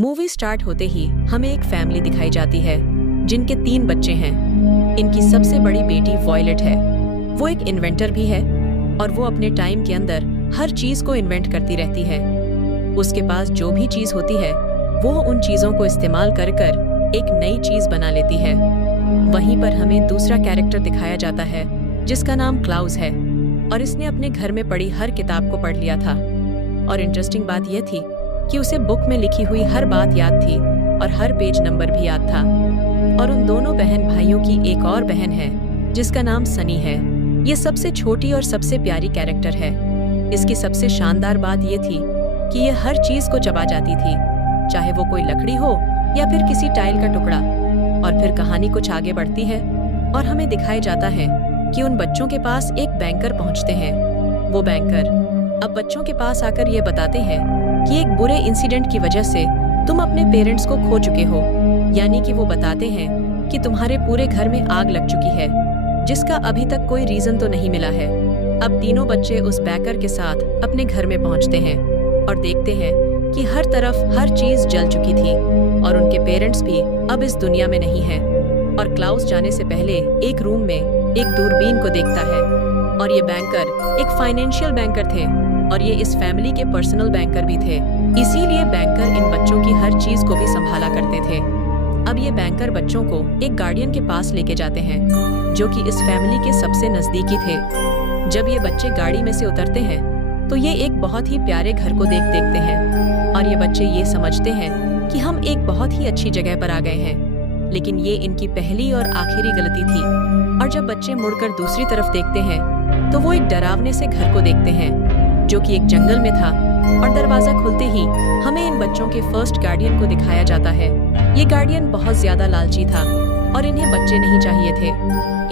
Movie start होते ही हमें एक फैमिली दिखाई जाती है जिनके 3 बच्चे हैं। इनकी सबसे बड़ी बेटी वॉयलेट है। वो एक इन्वेंटर भी है और वो अपने टाइम के अंदर हर चीज को इन्वेंट करती रहती है। उसके पास जो भी चीज होती है वो उन चीजों को इस्तेमाल कर कर एक नई चीज बना लेती है। वहीं पर हमें दूसरा कैरेक्टर दिखाया जाता है जिसका नाम क्लाउस है और इसने अपने घर में पड़ी हर किताब को पढ़ लिया था। और इंटरेस्टिंग बात यह थी कि उसे बुक में लिखी हुई हर बात याद थी और हर पेज नंबर भी याद था। और उन दोनों बहन भाइयों की एक और बहन है जिसका नाम सनी है। ये सबसे छोटी और सबसे प्यारी कैरेक्टर है। इसकी सबसे शानदार बात ये थी कि ये हर चीज को चबा जाती थी, चाहे वो कोई लकड़ी हो या फिर किसी टाइल का टुकड़ा। और फिर कहानी कुछ आगे बढ़ती है और हमें दिखाया जाता है कि उन बच्चों के पास एक बैंकर पहुंचते हैं। वो बैंकर अब बच्चों के पास आकर ये बताते हैं कि एक बुरे इंसिडेंट की वजह से तुम अपने पेरेंट्स को खो चुके हो। यानी कि वो बताते हैं कि तुम्हारे पूरे घर में आग लग चुकी है जिसका अभी तक कोई रीजन तो नहीं मिला है। अब तीनों बच्चे उस बैंकर के साथ अपने घर में पहुंचते हैं और देखते हैं कि हर तरफ हर चीज जल चुकी थी और उनके पेरेंट्स भी अब इस दुनिया में नहीं हैं। और क्लाउस जाने से पहले एक रूम में एक दूरबीन को देखता है और ये बैंकर एक फाइनेंशियल बैंकर थे और ये इस फैमिली के पर्सनल बैंकर भी थे। इसीलिए बैंकर इन बच्चों की हर चीज को भी संभाला करते थे। अब ये बैंकर बच्चों को एक गार्डियन के पास लेके जाते हैं जो कि इस फैमिली के सबसे नजदीकी थे। जब ये बच्चे गाड़ी में से उतरते हैं तो ये एक बहुत ही प्यारे घर को देखते हैं और ये बच्चे ये समझते हैं कि हम एक बहुत ही अच्छी जगह पर आ गए हैं। लेकिन ये इनकी पहली और आखिरी गलती थी। और जब बच्चे मुड़कर दूसरी तरफ देखते हैं तो वो एक डरावने से घर को देखते हैं जो कि एक जंगल में था। और दरवाजा खुलते ही हमें इन बच्चों के फर्स्ट गार्डियन को दिखाया जाता है। ये गार्डियन बहुत ज्यादा लालची था और इन्हें बच्चे नहीं चाहिए थे।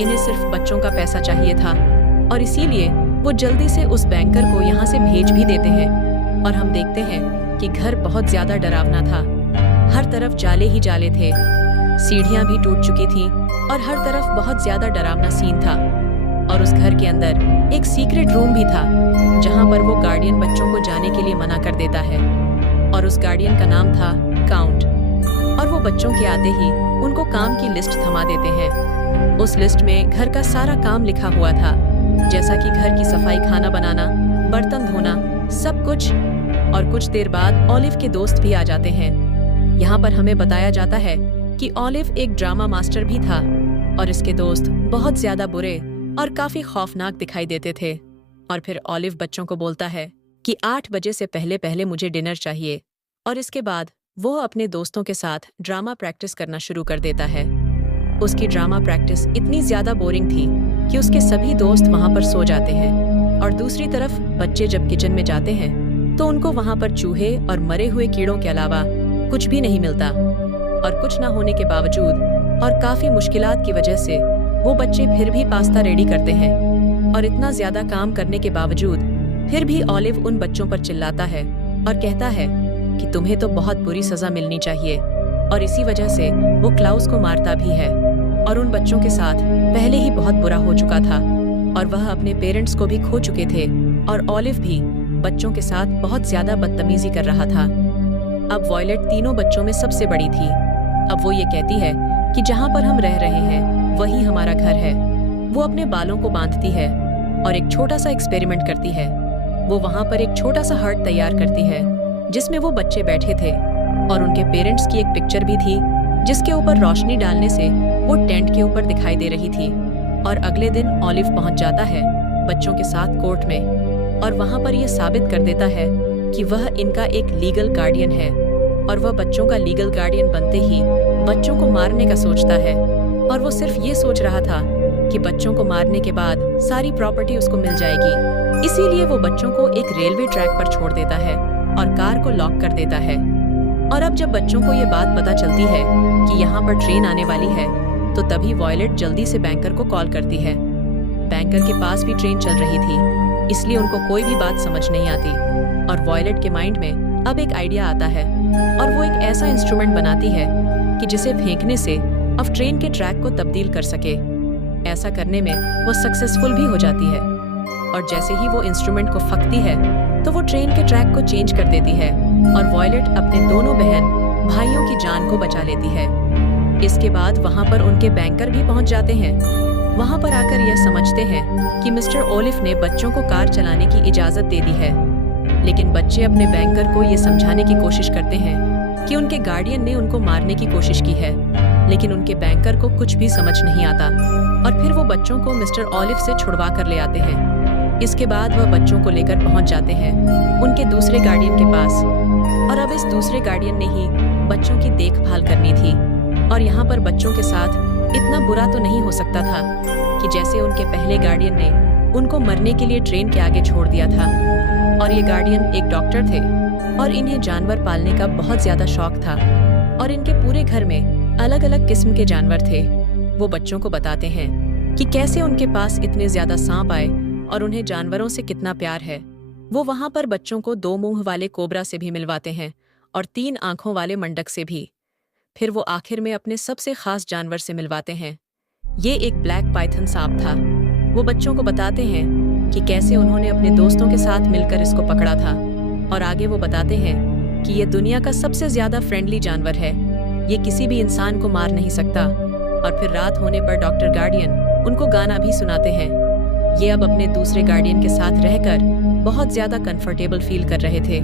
इन्हें सिर्फ बच्चों का पैसा चाहिए था और इसीलिए वो जल्दी से उस बैंकर को यहाँ से भेज भी देते हैं। और हम देखते हैं कि घर बहुत ज्यादा डरावना था। हर तरफ जाले ही जाले थे, सीढ़ियाँ भी टूट चुकी थी और हर तरफ बहुत ज्यादा डरावना सीन था। और उस घर के अंदर एक सीक्रेट रूम भी था जहां पर वो गार्डियन बच्चों को जाने के लिए मना कर देता है और उस गार्डियन का नाम था काउंट। और वो बच्चों के आते ही उनको काम की लिस्ट थमा देते हैं। उस लिस्ट में घर का सारा काम लिखा हुआ था, जैसा कि घर की सफाई, खाना बनाना, बर्तन धोना, सब कुछ। और कुछ देर बाद ऑलिव के दोस्त भी आ जाते हैं। यहाँ पर हमें बताया जाता है कि ऑलिव एक ड्रामा मास्टर भी था और इसके दोस्त बहुत ज्यादा बुरे और काफी खौफनाक दिखाई देते थे। और फिर ऑलिव बच्चों को बोलता है कि 8 बजे से पहले पहले मुझे डिनर चाहिए। और इसके बाद वो अपने दोस्तों के साथ ड्रामा प्रैक्टिस करना शुरू कर देता है। उसकी ड्रामा प्रैक्टिस इतनी ज्यादा बोरिंग थी कि उसके सभी दोस्त वहां पर सो जाते हैं। और दूसरी तरफ बच्चे जब किचन में जाते हैं तो उनको वहां पर चूहे और मरे हुए कीड़ों के अलावा कुछ भी नहीं मिलता। और कुछ न होने के बावजूद और काफी मुश्किलात की वजह से वो बच्चे फिर भी पास्ता रेडी करते हैं। और इतना ज्यादा काम करने के बावजूद फिर भी ऑलिव उन बच्चों पर चिल्लाता है और कहता है कि तुम्हें तो बहुत बुरी सजा मिलनी चाहिए। और इसी वजह से वो क्लाउस को मारता भी है। और उन बच्चों के साथ पहले ही बहुत बुरा हो चुका था और वह अपने पेरेंट्स को भी खो चुके थे। और ऑलिव भी बच्चों के साथ बहुत ज्यादा बदतमीजी कर रहा था। अब वॉयलेट तीनों बच्चों में सबसे बड़ी थी। अब वो ये कहती है कि जहाँ पर हम रह रहे हैं वही हमारा घर है। वो अपने बालों को बांधती है और एक छोटा सा एक्सपेरिमेंट करती है। वो वहाँ पर एक छोटा सा हर्ट तैयार करती है जिसमें वो बच्चे बैठे थे और उनके पेरेंट्स की एक पिक्चर भी थी जिसके ऊपर रोशनी डालने से वो टेंट के ऊपर दिखाई दे रही थी। और अगले दिन ऑलिव पहुंच जाता है बच्चों के साथ कोर्ट में और वहाँ पर ये साबित कर देता है कि वह इनका एक लीगल गार्डियन है। और वह बच्चों का लीगल गार्डियन बनते ही बच्चों को मारने का सोचता है। और वो सिर्फ ये सोच रहा था कि बच्चों को मारने के बाद सारी प्रॉपर्टी उसको मिल जाएगी। इसीलिए वो बच्चों को एक रेलवे ट्रैक पर छोड़ देता है और कार को लॉक कर देता है। और अब जब बच्चों को ये बात पता चलती है कि यहाँ पर ट्रेन आने वाली है तो तभी वॉयलेट जल्दी से बैंकर को कॉल करती है। बैंकर के पास भी ट्रेन चल रही थी, इसलिए उनको कोई भी बात समझ नहीं आती। और वॉयलेट के माइंड में अब एक आइडिया आता है और वो एक ऐसा इंस्ट्रूमेंट बनाती है कि जिसे फेंकने से अब ट्रेन के ट्रैक को तब्दील कर सके। ऐसा करने में वो सक्सेसफुल भी हो जाती है और जैसे ही वो इंस्ट्रूमेंट को फंकती है तो वो ट्रेन के ट्रैक को चेंज कर देती है और वॉयलेट अपने दोनों बहन जान को बचा लेती है। इसके बाद वहाँ पर उनके बैंकर भी पहुँच जाते हैं। वहाँ पर आकर यह समझते हैं कि मिस्टर ओलिफ ने बच्चों को कार चलाने की इजाज़त दे दी है, लेकिन बच्चे अपने बैंकर को ये समझाने की कोशिश करते हैं कि उनके गार्डियन ने उनको मारने की कोशिश की है, लेकिन उनके बैंकर को कुछ भी समझ नहीं आता और फिर वो बच्चों को मिस्टर ओलिफ से छुड़वा कर ले आते हैं। इसके बाद वह बच्चों को लेकर पहुंच जाते हैं उनके दूसरे गार्डियन के पास, और अब इस दूसरे गार्डियन ने ही बच्चों की देखभाल करनी थी। और यहाँ पर बच्चों के साथ इतना बुरा तो नहीं हो सकता था कि जैसे उनके पहले गार्डियन ने उनको मरने के लिए ट्रेन के आगे छोड़ दिया था। और ये गार्डियन एक डॉक्टर थे और इन्हें जानवर पालने का बहुत ज्यादा शौक था, और इनके पूरे घर में अलग अलग किस्म के जानवर थे। वो बच्चों को बताते हैं कि कैसे उनके पास इतने ज्यादा सांप आए और उन्हें जानवरों से कितना प्यार है। वो वहां पर बच्चों को 2 मुंह वाले कोबरा से भी मिलवाते हैं और 3 आंखों वाले मंडक से भी। फिर वो आखिर में अपने सबसे खास जानवर से मिलवाते हैं। ये एक ब्लैक पाइथन सांप था। वो बच्चों को बताते हैं कि कैसे उन्होंने अपने दोस्तों के साथ मिलकर इसको पकड़ा था, और आगे वो बताते हैं कि ये दुनिया का सबसे ज्यादा फ्रेंडली जानवर है। ये किसी भी इंसान को मार नहीं सकता। और फिर रात होने पर डॉक्टर गार्डियन उनको गाना भी सुनाते हैं। ये अब अपने दूसरे गार्डियन के साथ रहकर बहुत ज्यादा कंफर्टेबल फील कर रहे थे,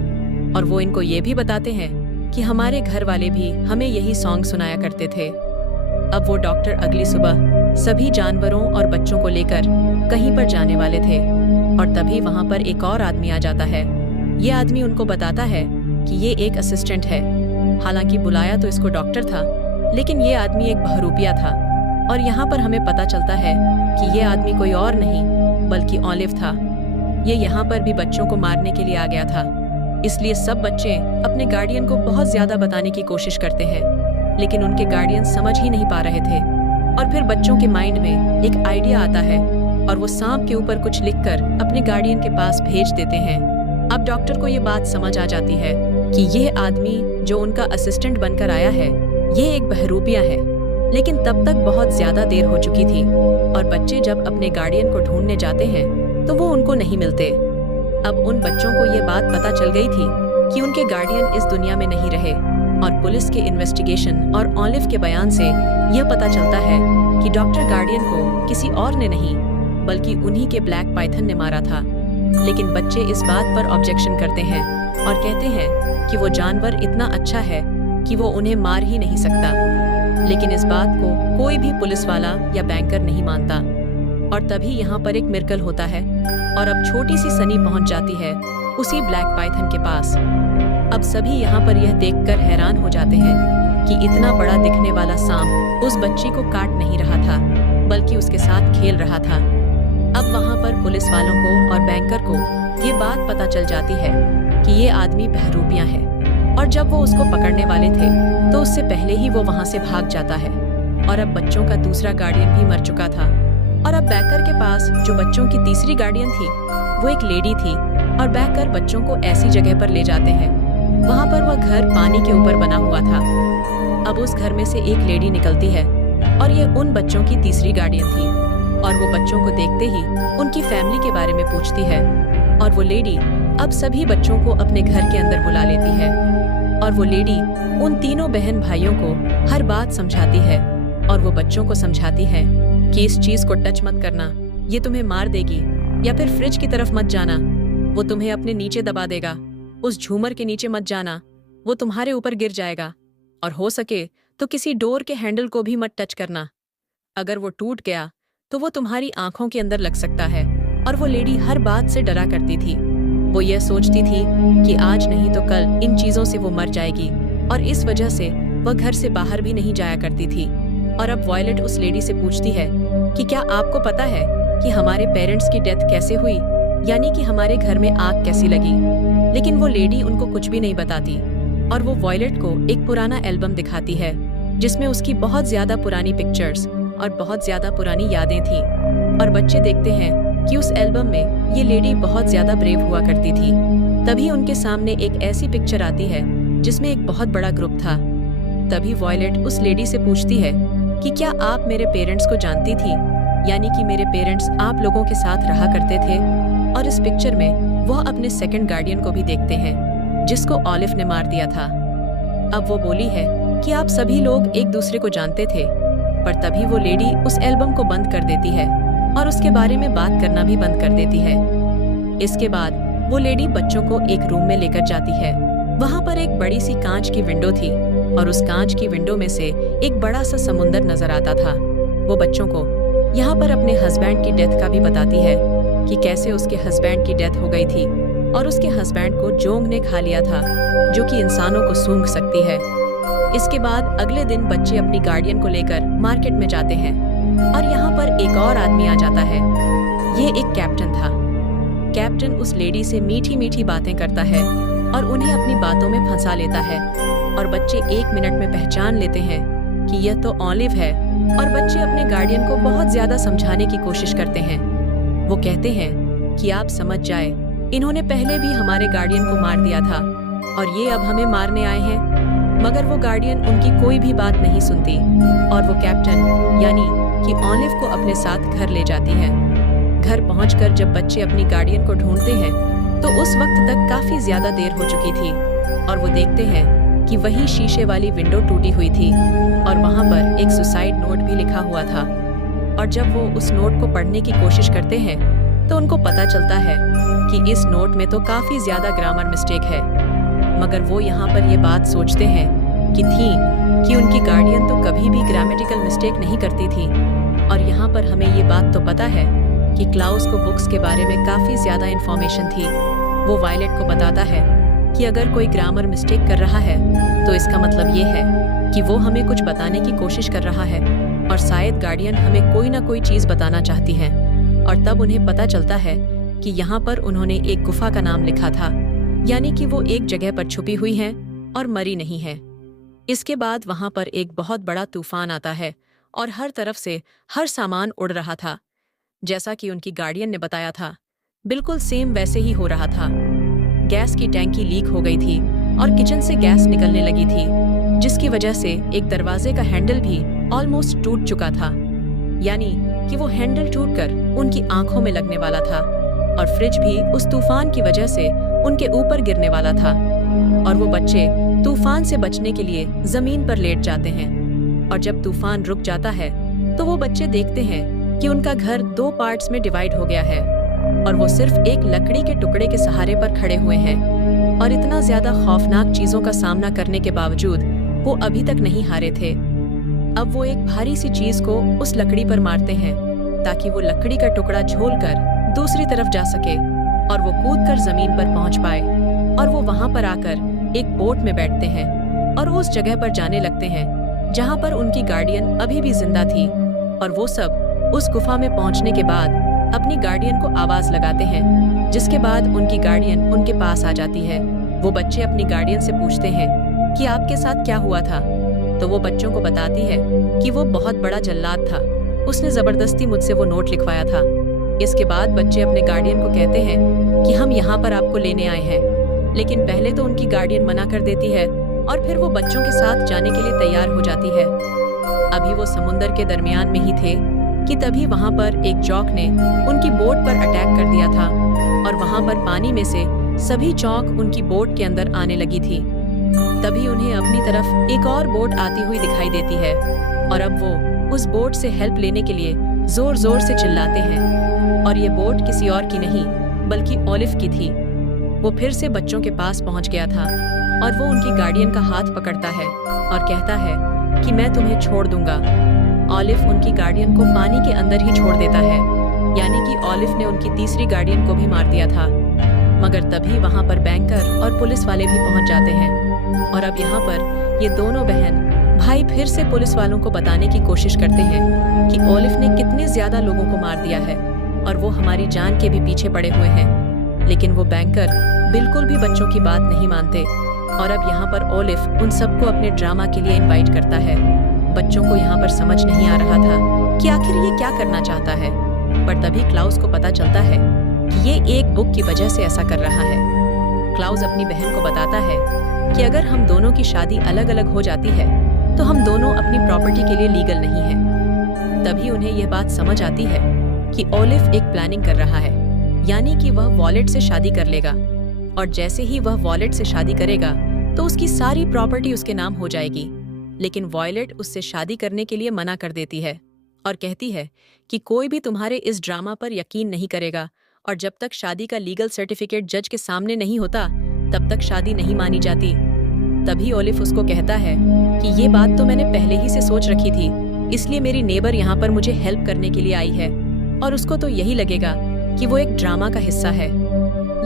और वो इनको ये भी बताते हैं कि हमारे घर वाले भी हमें यही सॉन्ग सुनाया करते थे। अब वो डॉक्टर अगली सुबह सभी जानवरों और बच्चों को लेकर कहीं पर जाने वाले थे, और तभी वहां पर एक और आदमी आ जाता है। ये आदमी उनको बताता है कि ये एक असिस्टेंट है। हालांकि बुलाया तो इसको डॉक्टर था, लेकिन ये आदमी एक बहरूपिया था। और यहाँ पर हमें पता चलता है कि ये आदमी कोई और नहीं बल्कि ओलिव था। ये यहाँ पर भी बच्चों को मारने के लिए आ गया था। इसलिए सब बच्चे अपने गार्डियन को बहुत ज्यादा बताने की कोशिश करते हैं, लेकिन उनके गार्डियन समझ ही नहीं पा रहे थे। और फिर बच्चों के माइंड में एक आइडिया आता है, और वो सांप के ऊपर कुछ लिखकर अपने गार्डियन के पास भेज देते हैं। अब डॉक्टर को ये बात समझ आ जाती है कि यह आदमी जो उनका असिस्टेंट बनकर आया है, ये एक बहरूपिया है। लेकिन तब तक बहुत ज्यादा देर हो चुकी थी, और बच्चे जब अपने गार्डियन को ढूंढने जाते हैं तो वो उनको नहीं मिलते। अब उन बच्चों को ये बात पता चल गई थी कि उनके गार्डियन इस दुनिया में नहीं रहे, और पुलिस के इन्वेस्टिगेशन और ओलिव के बयान से यह पता चलता है कि डॉक्टर गार्डियन को किसी और ने नहीं बल्कि उन्हीं के ब्लैक पाइथन ने मारा था। लेकिन बच्चे इस बात पर ऑब्जेक्शन करते हैं और कहते हैं कि वो जानवर इतना अच्छा है कि वो उन्हें मार ही नहीं सकता। लेकिन इस बात को कोई भी पुलिस वाला या बैंकर नहीं मानता, और तभी यहाँ पर एक मिरेकल होता है, और अब छोटी सी सनी पहुँच जाती है उसी ब्लैक पाइथन के पास। अब सभी यहाँ पर यह देखकर हैरान हो जाते हैं कि इतना बड़ा दिखने वाला सांप उस बच्ची को काट नहीं रहा था, बल्कि उसके साथ खेल रहा था। अब वहाँ पर पुलिस वालों को और बैंकर को ये बात पता चल जाती है कि ये आदमी बहरूपिया है, और जब वो उसको पकड़ने वाले थे तो उससे पहले ही वो वहाँ से भाग जाता है। और अब बच्चों का दूसरा गार्डियन भी मर चुका था, और अब बैकर के पास जो बच्चों की तीसरी गार्डियन थी वो एक लेडी थी, और बैकर बच्चों को ऐसी जगह पर ले जाते हैं। वहाँ पर वह घर पानी के ऊपर बना हुआ था। अब उस घर में से एक लेडी निकलती है, और ये उन बच्चों की तीसरी गार्डियन थी, और वो बच्चों को देखते ही उनकी फैमिली के बारे में पूछती है। और वो लेडी अब सभी बच्चों को अपने घर के अंदर बुला लेती है, और वो लेडी उन तीनों बहन भाइयों को हर बात समझाती है, और वो बच्चों को समझाती है कि इस चीज को टच मत करना, ये तुम्हें मार देगी, या फिर फ्रिज की तरफ मत जाना, वो तुम्हें अपने नीचे दबा देगा। उस झूमर के नीचे मत जाना, वो तुम्हारे ऊपर गिर जाएगा, और हो सके तो किसी डोर के हैंडल को भी मत टच करना। अगर वो टूट गया तो वो तुम्हारी आंखों के अंदर लग सकता है। और वो लेडी हर बात से डरा करती थी। वो यह सोचती थी कि आज नहीं तो कल इन चीजों से वो मर जाएगी, और इस वजह से वह घर से बाहर भी नहीं जाया करती थी। और अब वॉयलेट उस लेडी से पूछती है कि क्या आपको पता है कि हमारे पेरेंट्स की डेथ कैसे हुई, यानी कि हमारे घर में आग कैसी लगी। लेकिन वो लेडी उनको कुछ भी नहीं बताती, और वो वॉयलेट को एक पुराना एल्बम दिखाती है जिसमें उसकी बहुत ज्यादा पुरानी पिक्चर्स और बहुत ज्यादा पुरानी यादें थी। और बच्चे देखते हैं कि उस एल्बम में ये लेडी बहुत ज्यादा ब्रेव हुआ करती थी। तभी उनके सामने एक ऐसी पिक्चर आती है जिसमें एक बहुत बड़ा ग्रुप था। तभी वॉयलेट उस लेडी से पूछती है कि क्या आप मेरे पेरेंट्स को जानती थी, यानी कि मेरे पेरेंट्स आप लोगों के साथ रहा करते थे। और इस पिक्चर में वह अपने सेकंड गार्डियन को भी देखते हैं जिसको ओलिव ने मार दिया था। अब वो बोली है कि आप सभी लोग एक दूसरे को जानते थे। पर तभी वो लेडी उस एल्बम को बंद कर देती है और उसके बारे में बात करना भी बंद कर देती है। इसके बाद वो लेडी बच्चों को एक रूम में लेकर जाती है। वहाँ पर एक बड़ी सी कांच की विंडो थी और उस कांच की विंडो में से एक बड़ा सा समुंदर नजर आता था। वो बच्चों को यहाँ पर अपने हस्बैंड की डेथ का भी बताती है कि कैसे उसके हस्बैंड की डेथ हो गई थी और उसके हस्बैंड को जोंग ने खा लिया था, जो कि इंसानों को सूंघ सकती है। इसके बाद अगले दिन बच्चे अपनी गार्डियन को लेकर मार्केट में जाते हैं और यहाँ पर एक और आदमी आ जाता है। ये एक कैप्टन था। कैप्टन उस लेडी से मीठी मीठी बातें करता है और उन्हें अपनी बातों में फंसा लेता है और बच्चे 1 मिनट में पहचान लेते हैं कि यह तो ऑलिव है और बच्चे अपने गार्डियन को बहुत ज्यादा समझाने की कोशिश करते हैं। वो कहते हैं कि आप समझ जाए, इन्होंने पहले भी हमारे गार्डियन को मार दिया था और ये अब हमें मारने आए हैं। मगर वो गार्डियन उनकी कोई भी बात नहीं सुनती और वो कैप्टन यानी कि ऑलिव को अपने साथ घर ले जाती है। घर पहुंचकर जब बच्चे अपनी गार्डियन को ढूंढते हैं तो उस वक्त तक काफी ज्यादा देर हो चुकी थी और वो देखते हैं कि वही शीशे वाली विंडो टूटी हुई थी और वहां पर एक सुसाइड नोट भी लिखा हुआ था। और जब वो उस नोट को पढ़ने की कोशिश करते हैं तो उनको पता चलता है कि इस नोट में तो काफी ज्यादा ग्रामर मिस्टेक है। मगर वो यहाँ पर ये बात सोचते हैं कि उनकी गार्डियन तो कभी भी ग्रामेटिकल मिस्टेक नहीं करती थी। और यहाँ पर हमें ये बात तो पता है कि क्लाउस को बुक्स के बारे में काफी ज्यादा इन्फॉर्मेशन थी। वो वायलेट को बताता है कि अगर कोई ग्रामर मिस्टेक कर रहा है तो इसका मतलब ये है कि वो हमें कुछ बताने की कोशिश कर रहा है और शायद गार्डियन हमें कोई ना कोई चीज बताना चाहती है। और तब उन्हें पता चलता है कि यहाँ पर उन्होंने एक गुफा का नाम लिखा था, यानी कि वो एक जगह पर छुपी हुई हैं और मरी नहीं है। इसके बाद वहां पर एक बहुत बड़ा तूफान आता है और हर तरफ से हर सामान उड़ रहा था। जैसा कि उनकी गार्डियन ने बताया था, बिल्कुल सेम वैसे ही हो रहा था। गैस की टैंकी लीक हो गई थी और किचन से गैस निकलने लगी थी, जिसकी वजह से एक दरवाजे का हैंडल भी ऑलमोस्ट टूट चुका था, यानी कि वो हैंडल टूटकर उनकी आंखों में लगने वाला था। और फ्रिज भी उस तूफान की वजह से उनके ऊपर गिरने वाला था और वो बच्चे तूफान से बचने के लिए जमीन पर लेट जाते हैं। और जब तूफान रुक जाता है तो वो बच्चे देखते हैं कि उनका घर 2 पार्ट्स में डिवाइड हो गया है और वो सिर्फ एक लकड़ी के टुकड़े के सहारे पर खड़े हुए हैं। और इतना ज्यादा खौफनाक चीजों का सामना करने के बावजूद वो अभी तक नहीं हारे थे। अब वो एक भारी सी चीज को उस लकड़ी पर मारते हैं ताकि वो लकड़ी का टुकड़ा झोलकर दूसरी तरफ जा सके और वो कूदकर जमीन पर पहुंच पाए। और वो वहां पर आकर एक बोट में बैठते हैं और उस जगह पर जाने लगते हैं जहां पर उनकी गार्डियन अभी भी जिंदा थी। और वो सब उस गुफा में पहुंचने के बाद अपनी गार्डियन को आवाज लगाते हैं, जिसके बाद उनकी गार्डियन उनके पास आ जाती है। वो बच्चे अपनी गार्डियन से पूछते हैं कि आपके साथ क्या हुआ था। तो वो बच्चों को बताती है कि वो बहुत बड़ा जल्लाद था, उसने जबरदस्ती मुझसे वो नोट लिखवाया था। इसके बाद बच्चे अपने गार्डियन को कहते हैं कि हम यहाँ पर आपको लेने आए हैं। लेकिन पहले तो उनकी गार्डियन मना कर देती है और फिर वो बच्चों के साथ जाने के लिए तैयार हो जाती है। अभी वो समुंदर के दरमियान में ही थे कि तभी वहाँ पर एक चौक ने उनकी बोट पर अटैक कर दिया था और वहाँ पर पानी में से सभी चौक उनकी बोट के अंदर आने लगी थी। तभी उन्हें अपनी तरफ एक और बोट आती हुई दिखाई देती है और अब वो उस बोट से हेल्प लेने के लिए जोर जोर से चिल्लाते हैं। और ये बोट किसी और की नहीं बल्कि ऑलिव की थी। वो फिर से बच्चों के पास पहुंच गया था और वो उनकी गार्डियन का हाथ पकड़ता है और कहता है कि मैं तुम्हें छोड़ दूंगा। ऑलिव उनकी गार्डियन को पानी के अंदर ही छोड़ देता है, यानी कि ऑलिव ने उनकी तीसरी गार्डियन को भी मार दिया था। मगर तभी वहां पर बैंकर और पुलिस वाले भी पहुंच जाते हैं और अब यहाँ पर ये दोनों बहन भाई फिर से पुलिस वालों को बताने की कोशिश करते हैं कि ऑलिव ने कितने ज्यादा लोगों को मार दिया है और वो हमारी जान के भी पीछे पड़े हुए हैं। लेकिन वो बैंकर बिल्कुल भी बच्चों की बात नहीं मानते और अब यहाँ पर ऑलिव उन सबको अपने ड्रामा के लिए इनवाइट करता है। बच्चों को यहाँ पर समझ नहीं आ रहा था कि आखिर ये क्या करना चाहता है, पर तभी क्लाउस को पता चलता है कि ये एक बुक की वजह से ऐसा कर रहा है। क्लाउस अपनी बहन को बताता है कि अगर हम दोनों की शादी अलग अलग हो जाती है तो हम दोनों अपनी प्रॉपर्टी के लिए लीगल नहीं हैं। तभी उन्हें यह बात समझ आती है कि ऑलिव एक प्लानिंग कर रहा है, यानी कि वह वॉलेट से शादी कर लेगा और जैसे ही वह वॉलेट से शादी करेगा तो उसकी सारी प्रॉपर्टी उसके नाम हो जाएगी। लेकिन वॉयलेट उससे शादी करने के लिए मना कर देती है और कहती है कि कोई भी तुम्हारे इस ड्रामा पर यकीन नहीं करेगा और जब तक शादी का लीगल सर्टिफिकेट जज के सामने नहीं होता तब तक शादी नहीं मानी जाती। तभी ओलिव उसको कहता है कि ये बात तो मैंने पहले ही से सोच रखी थी, इसलिए मेरी नेबर यहाँ पर मुझे हेल्प करने के लिए आई है और उसको तो यही लगेगा कि वो एक ड्रामा का हिस्सा है।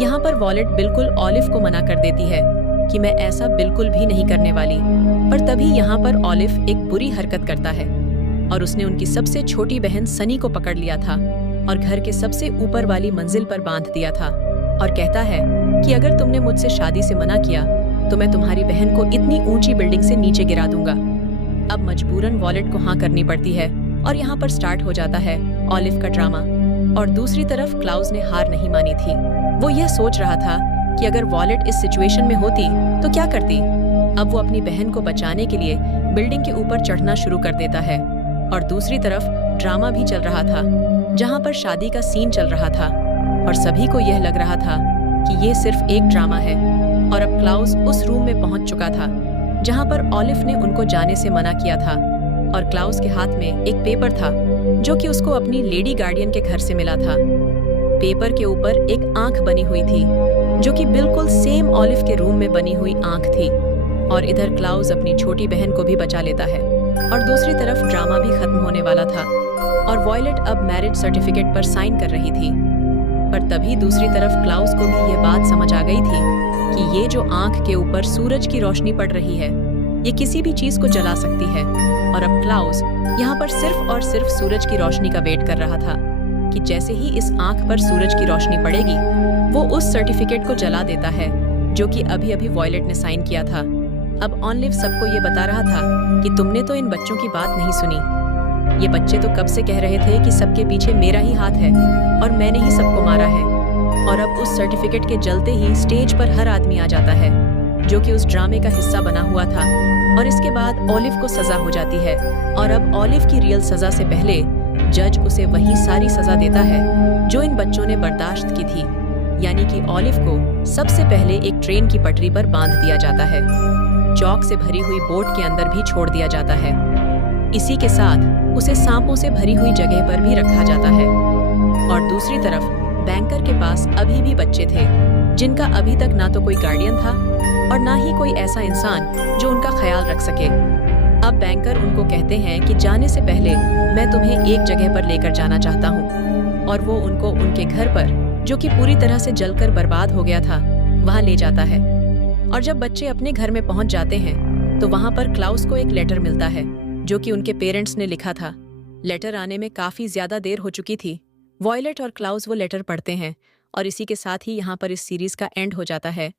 यहाँ पर वॉलेट बिल्कुल ओलिव को मना कर देती है कि मैं ऐसा बिल्कुल भी नहीं करने वाली। पर तभी यहाँ पर ओलिव एक बुरी हरकत करता है और उसने उनकी सबसे छोटी बहन सनी को पकड़ लिया था और घर के सबसे ऊपर वाली मंजिल पर बांध दिया था और कहता है कि अगर तुमने मुझसे शादी से मना किया तो मैं तुम्हारी बहन को इतनी ऊंची बिल्डिंग से नीचे गिरा दूंगा। अब मजबूरन वॉलेट को हाँ करनी पड़ती है और यहाँ पर स्टार्ट हो जाता है ओलिव का ड्रामा। और दूसरी तरफ क्लाउस ने हार नहीं मानी थी। वो यह सोच रहा था कि अगर वॉलेट इस सिचुएशन में होती तो क्या करती। अब वो अपनी बहन को बचाने के लिए बिल्डिंग के ऊपर चढ़ना शुरू कर देता है और दूसरी तरफ ड्रामा भी चल रहा था जहाँ पर शादी का सीन चल रहा था और सभी को यह लग रहा था कि ये सिर्फ एक ड्रामा है। और अब क्लाउस उस रूम में पहुंच चुका था जहां पर ओलिव ने उनको जाने से मना किया था और क्लाउस के हाथ में एक पेपर था जो कि उसको अपनी लेडी गार्डियन के घर से मिला था। पेपर के ऊपर एक आंख बनी हुई थी जो कि बिल्कुल सेम ओलिव के रूम में बनी हुई आंख थी। और इधर क्लाउस अपनी छोटी बहन को भी बचा लेता है और दूसरी तरफ ड्रामा भी खत्म होने वाला था और वॉयलेट अब मैरिज सर्टिफिकेट पर साइन कर रही थी। पर तभी दूसरी तरफ क्लाउस को भी ये बात समझ आ गई थी कि ये जो आंख के ऊपर सूरज की रोशनी पड़ रही है ये किसी भी चीज को जला सकती है। और अब क्लाउस यहाँ पर सिर्फ और सिर्फ सूरज की रोशनी का वेट कर रहा था कि जैसे ही इस आंख पर सूरज की रोशनी पड़ेगी वो उस सर्टिफिकेट को जला देता है जो कि अभी अभी वॉयलेट ने साइन किया था। अब ओलिव सबको ये बता रहा था कि तुमने तो इन बच्चों की बात नहीं सुनी। ये बच्चे तो कब से कह रहे थे कि सबके पीछे मेरा ही हाथ है और मैंने ही सबको मारा है। और अब उस सर्टिफिकेट के जलते ही स्टेज पर हर आदमी आ जाता है जो कि उस ड्रामे का हिस्सा बना हुआ था और इसके बाद ओलिव को सजा हो जाती है। और अब ओलिव की रियल सजा से पहले जज उसे वही सारी सजा देता है जो इन बच्चों ने बर्दाश्त की थी, यानी कि ओलिव को सबसे पहले एक ट्रेन की पटरी पर बांध दिया जाता है, चौक से भरी हुई बोट के अंदर भी छोड़ दिया जाता है। इसी के साथ उसे सांपों से भरी हुई जगह पर भी रखा जाता है। और दूसरी तरफ बैंकर के पास अभी भी बच्चे थे जिनका अभी तक ना तो कोई गार्डियन था और ना ही कोई ऐसा इंसान जो उनका ख्याल रख सके। अब बैंकर उनको कहते हैं कि जाने से पहले मैं तुम्हें एक जगह पर लेकर जाना चाहता हूँ और वो उनको उनके घर पर जो कि पूरी तरह से जलकर बर्बाद हो गया था वहाँ ले जाता है। और जब बच्चे अपने घर में पहुँच जाते हैं तो वहाँ पर क्लाउस को एक लेटर मिलता है जो कि उनके पेरेंट्स ने लिखा था। लेटर आने में काफ़ी ज़्यादा देर हो चुकी थी। वॉयलेट और क्लाउस वो लेटर पढ़ते हैं और इसी के साथ ही यहाँ पर इस सीरीज़ का एंड हो जाता है।